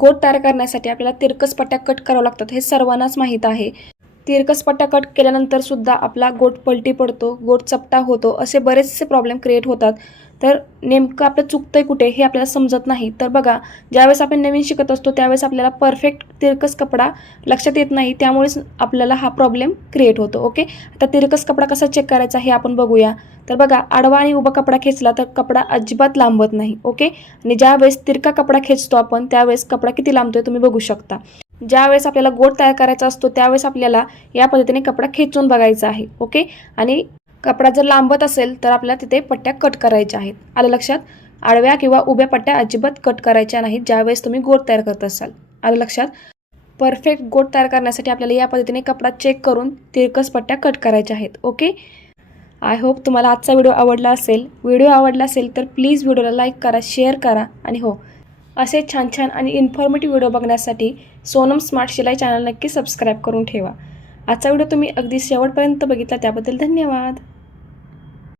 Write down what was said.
गोट तयार करण्यासाठी आपल्याला तिरकस पट्ट्या कट करावं लागतात. हे सर्वांनाच माहीत आहे. तिरकसपट्टा कट केल्यानंतर सुद्धा आपला गोट पलटी पडतो गोट चपटा होतो असे बरेचसे प्रॉब्लेम क्रिएट होतात. तर नेमकं आपलं चुकतंय कुठे हे आपल्याला समजत नाही. तर बघा ज्यावेळेस आपण नवीन शिकत असतो त्यावेळेस आपल्याला परफेक्ट तिरकस कपडा लक्षात येत नाही. त्यामुळेच आपल्याला हा प्रॉब्लेम क्रिएट होतो ओके आता तिरकस कपडा कसा चेक करायचा हे आपण बघूया. तर बघा आडवा आणि उभा कपडा खेचला तर कपडा अजिबात लांबत नाही ओके आणि ज्यावेळेस तिरका कपडा खेचतो आपण त्यावेळेस कपडा किती लांबतोय तुम्ही बघू शकता. ज्यावेळेस आपल्याला गोट तयार करायचा असतो त्यावेळेस आपल्याला या पद्धतीने कपडा खेचून बघायचा आहे ओके? आणि कपडा जर लांबत असेल तर आपल्याला तिथे पट्ट्या कट करायच्या आहेत. आलं लक्षात? आडव्या किंवा उभ्या पट्ट्या अजिबात कट करायच्या नाहीत ज्यावेळेस तुम्ही गोट तयार करत असाल. आलं लक्षात? परफेक्ट गोट तयार करण्यासाठी आपल्याला या पद्धतीने कपडा चेक करून तिरकस पट्ट्या कट करायच्या आहेत ओके? आय होप तुम्हाला आजचा व्हिडिओ आवडला असेल. व्हिडिओ आवडला असेल तर प्लीज व्हिडिओला लाईक करा शेअर करा आणि हो असे छान छान आणि इन्फॉर्मेटिव्ह व्हिडिओ बघण्यासाठी सोनम स्मार्ट शिलाई चॅनल नक्की सबस्क्राईब करून ठेवा. आजचा व्हिडिओ तुम्ही अगदी शेवटपर्यंत बघितला त्याबद्दल धन्यवाद.